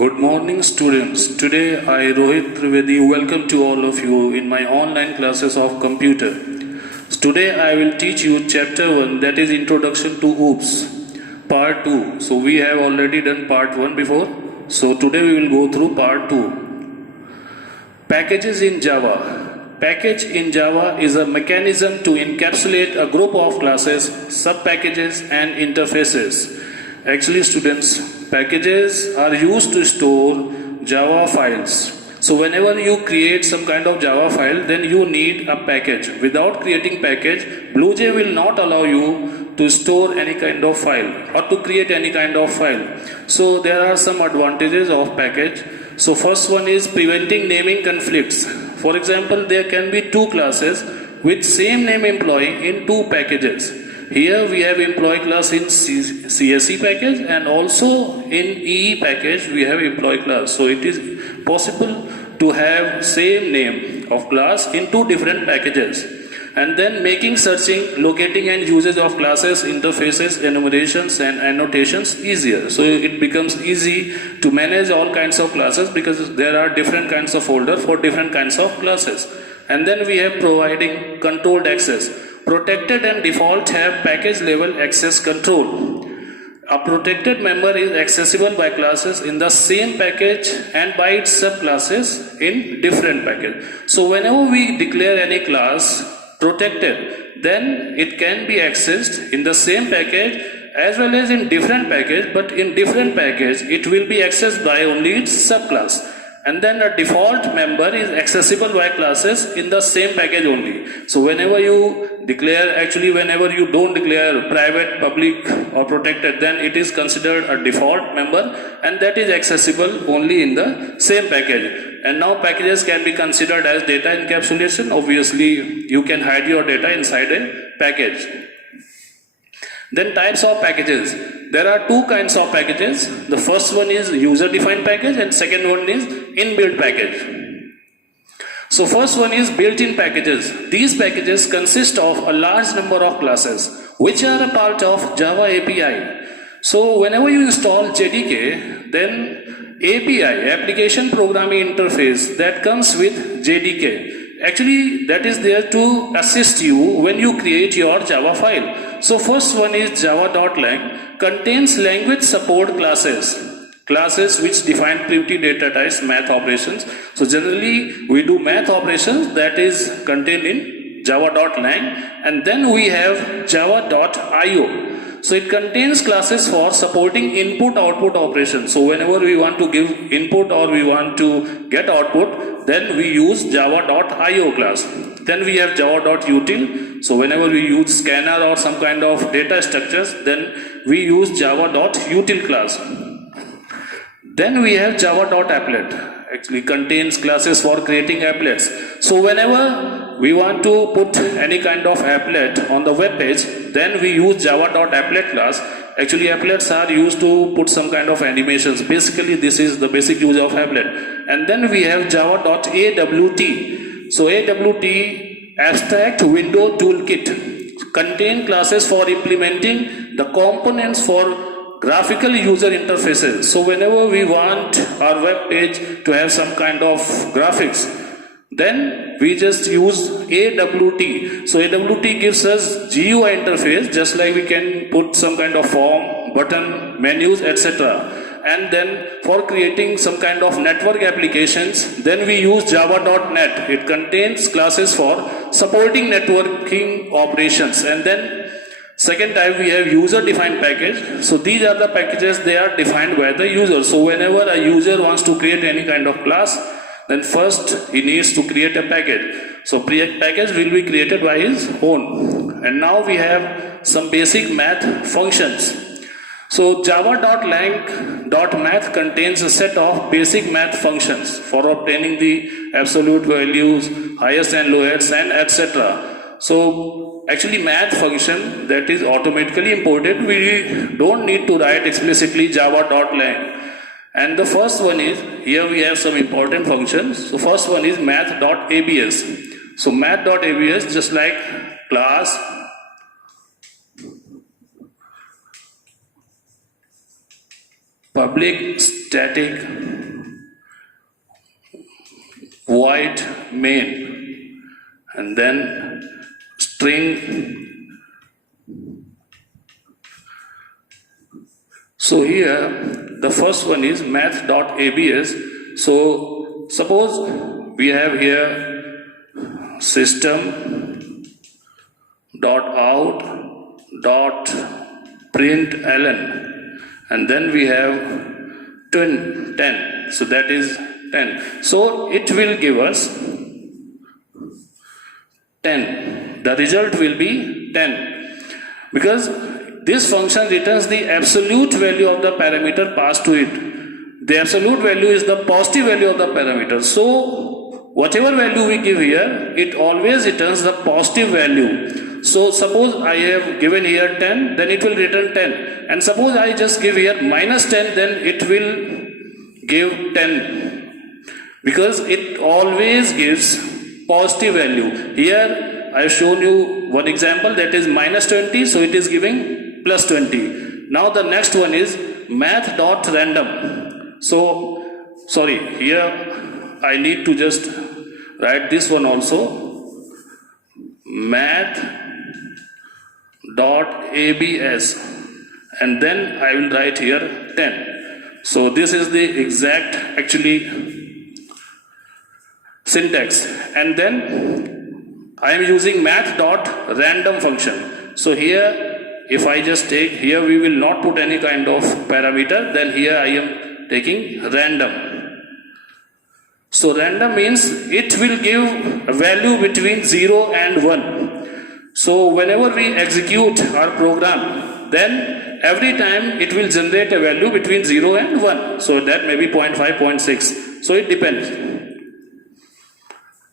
Good morning, students. Today I, Rohit Trivedi, welcome to all of you in my online classes of computer. Today I will teach you chapter 1, that is Introduction to OOPS, part 2. So we have already done part 1 before. So today we will go through part 2. Packages in Java. Package in Java is a mechanism to encapsulate a group of classes, sub-packages and interfaces. Actually, students, packages are used to store Java files. So whenever you create some kind of Java file, then you need a package. Without creating package, BlueJ will not allow you to store any kind of file or to create any kind of file. So there are some advantages of package. So first one is preventing naming conflicts. For example, there can be two classes with same name employee in two packages. Here we have employee class in CSE package and also in EE package we have employee class. So it is possible to have same name of class in two different packages. And then making searching, locating and usage of classes, interfaces, enumerations and annotations easier. So it becomes easy to manage all kinds of classes because there are different kinds of folder for different kinds of classes. And then we have providing controlled access. Protected and default have package level access control. A protected member is accessible by classes in the same package and by its subclasses in different package. So whenever we declare any class protected, then it can be accessed in the same package as well as in different package, but in different package it will be accessed by only its subclass. And then a default member is accessible by classes in the same package only. So whenever you declare, actually whenever you don't declare private, public or protected, then it is considered a default member and that is accessible only in the same package. And now packages can be considered as data encapsulation. Obviously you can hide your data inside a package. Then types of packages. There are two kinds of packages. The first one is user-defined package and second one is inbuilt package. So first one is built-in packages. These packages consist of a large number of classes which are a part of Java API. So whenever you install JDK, then API, application programming interface, that comes with JDK. Actually, that is there to assist you when you create your Java file. So first one is java.lang, contains language support classes which define primitive data types, math operations. So generally we do math operations, that is contained in java.lang, and then we have java.io. So it contains classes for supporting input-output operations. So whenever we want to give input or we want to get output, then we use java.io class. Then we have java.util. So whenever we use scanner or some kind of data structures, then we use java.util class. Then we have java.applet. Actually contains classes for creating applets. So whenever we want to put any kind of applet on the web page, then we use java.applet class. Actually applets are used to put some kind of animations. Basically this is the basic use of applet. And then we have java.awt. So AWT, abstract window toolkit, contain classes for implementing the components for graphical user interfaces. So whenever we want our web page to have some kind of graphics, then we just use AWT. So AWT gives us GUI interface, just like we can put some kind of form, button, menus, etc. And then for creating some kind of network applications, then we use java.net. It contains classes for supporting networking operations. And then second type we have user-defined package. So these are the packages, they are defined by the user. So whenever a user wants to create any kind of class, then first he needs to create a package. So package will be created by his own. And now we have some basic math functions. So java.lang.math contains a set of basic math functions for obtaining the absolute values, highest and lowest, and etc. So actually math function that is automatically imported, we don't need to write explicitly java.lang. And the first one is, here we have some important functions. So first one is math.abs. So math.abs, just like class, public static void main, and then string. So here the first one is math.abs. So suppose we have here system dot out dot println, and then we have 10. So that is 10. So it will give us 10. The result will be 10, because this function returns the absolute value of the parameter passed to it. The absolute value is the positive value of the parameter. So whatever value we give here, it always returns the positive value. So suppose I have given here 10, then it will return 10. And suppose I just give here minus 10, then it will give 10. Because it always gives positive value. Here I have shown you one example, that is minus 20, so it is giving plus 20. Now the next one is math.random. So, sorry, here I need to just write this one also. Math.abs, and then I will write here 10. So this is the exact actually syntax. And then I am using math.random function. So here if I just take, here we will not put any kind of parameter, then here I am taking random. So random means it will give a value between 0 and 1. So whenever we execute our program, then every time it will generate a value between 0 and 1. So that may be 0.5, 0.6. So it depends.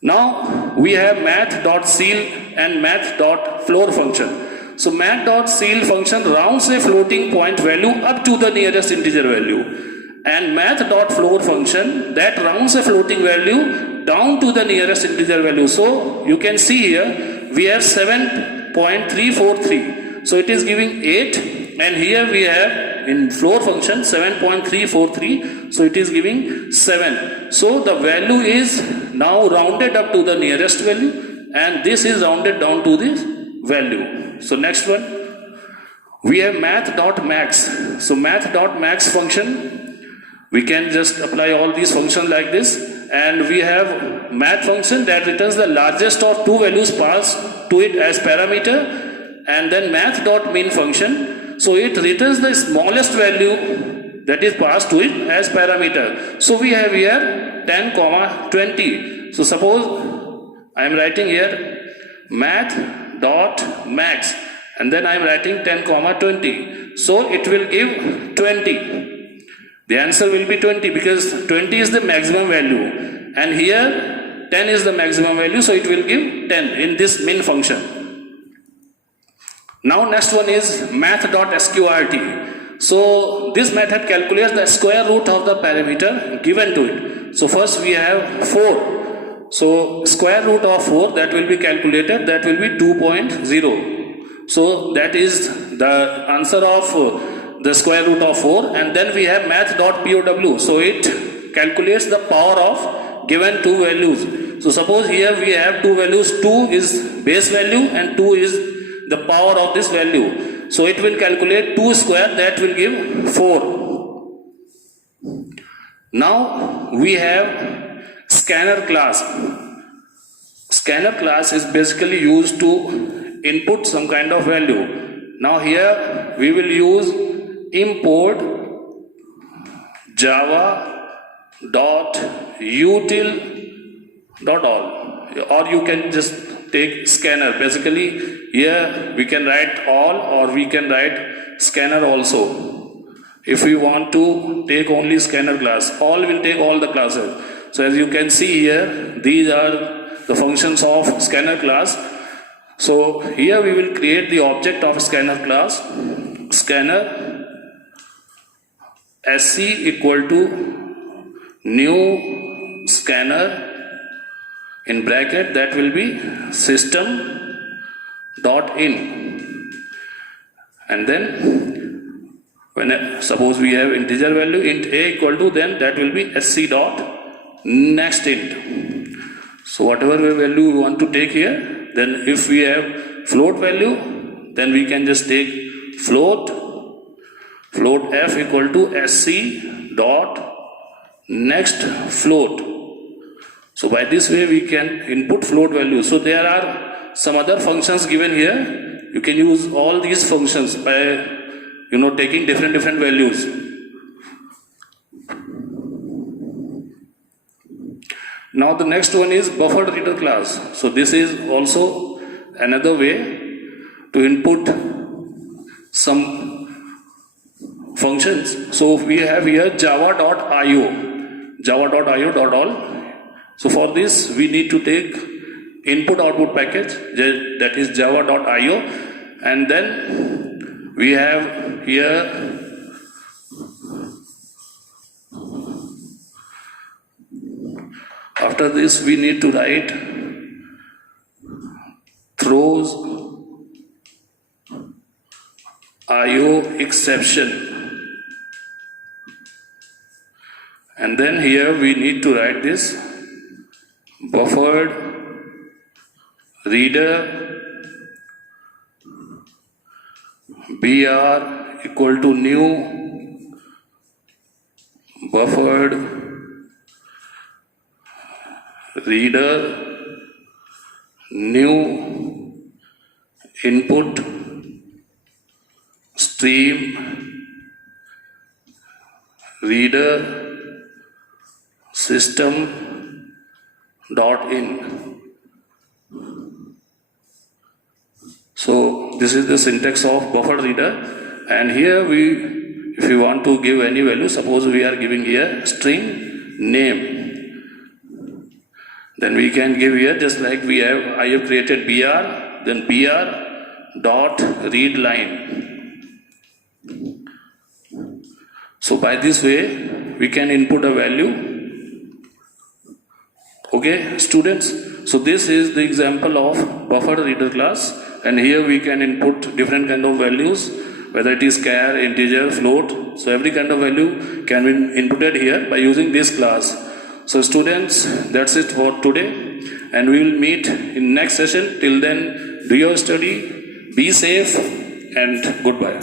Now we have math.ceil and math.floor function. So math.ceil function rounds a floating point value up to the nearest integer value, and math.floor function that rounds a floating value down to the nearest integer value. So you can see here we have 7.343. So it is giving 8, and here we have in floor function 7.343. So it is giving 7. So the value is now rounded up to the nearest value, and this is rounded down to this value. So next one, we have math.max. So math.max function, we can just apply all these functions like this, and we have math function that returns the largest of two values passed to it as parameter, and then math.min function, so it returns the smallest value that is passed to it as parameter. So we have here 10, 20. So suppose I am writing here math.max, and then I am writing 10, 20. So it will give 20. The answer will be 20 because 20 is the maximum value, and here 10 is the maximum value, so it will give 10 in this min function. Now next one is math.sqrt. So this method calculates the square root of the parameter given to it. So first we have 4. So square root of 4, that will be calculated, that will be 2.0. So that is the answer of the square root of 4. And then we have math.pow. So it calculates the power of given two values. So suppose here we have two values, 2 is base value and 2 is the power of this value. So it will calculate 2 square, that will give 4. Now we have scanner class. Scanner class is basically used to input some kind of value. Now here we will use import java.util.all, or you can just take scanner. Basically here we can write all, or we can write scanner also. If we want to take only scanner class, all will take all the classes. So as you can see here, these are the functions of scanner class. So here we will create the object of scanner class, scanner sc equal to new scanner in bracket, that will be system.in, and then When suppose we have integer value int a equal to, then that will be sc dot next int. So whatever value we want to take here, then if we have float value, then we can just take float f equal to sc dot next float. So by this way we can input float value. So there are some other functions given here. You can use all these functions by taking different values. Now the next one is buffered reader class. So this is also another way to input some functions. So we have here java.io.all. So for this we need to take input output package, that is java.io, and then we have here after this we need to write throws IO exception, and then here we need to write this buffered reader br equal to new buffered reader new input stream reader system dot in. So this is the syntax of buffered reader, and here if you want to give any value, suppose we are giving here string name, then we can give here just like I have created br, then br dot read line. So by this way we can input a value. Okay, students, so this is the example of buffered reader class, and here we can input different kind of values, whether it is char, integer, float. So every kind of value can be inputted here by using this class. So students, that's it for today, and we will meet in next session. Till then, do your study, be safe, and goodbye.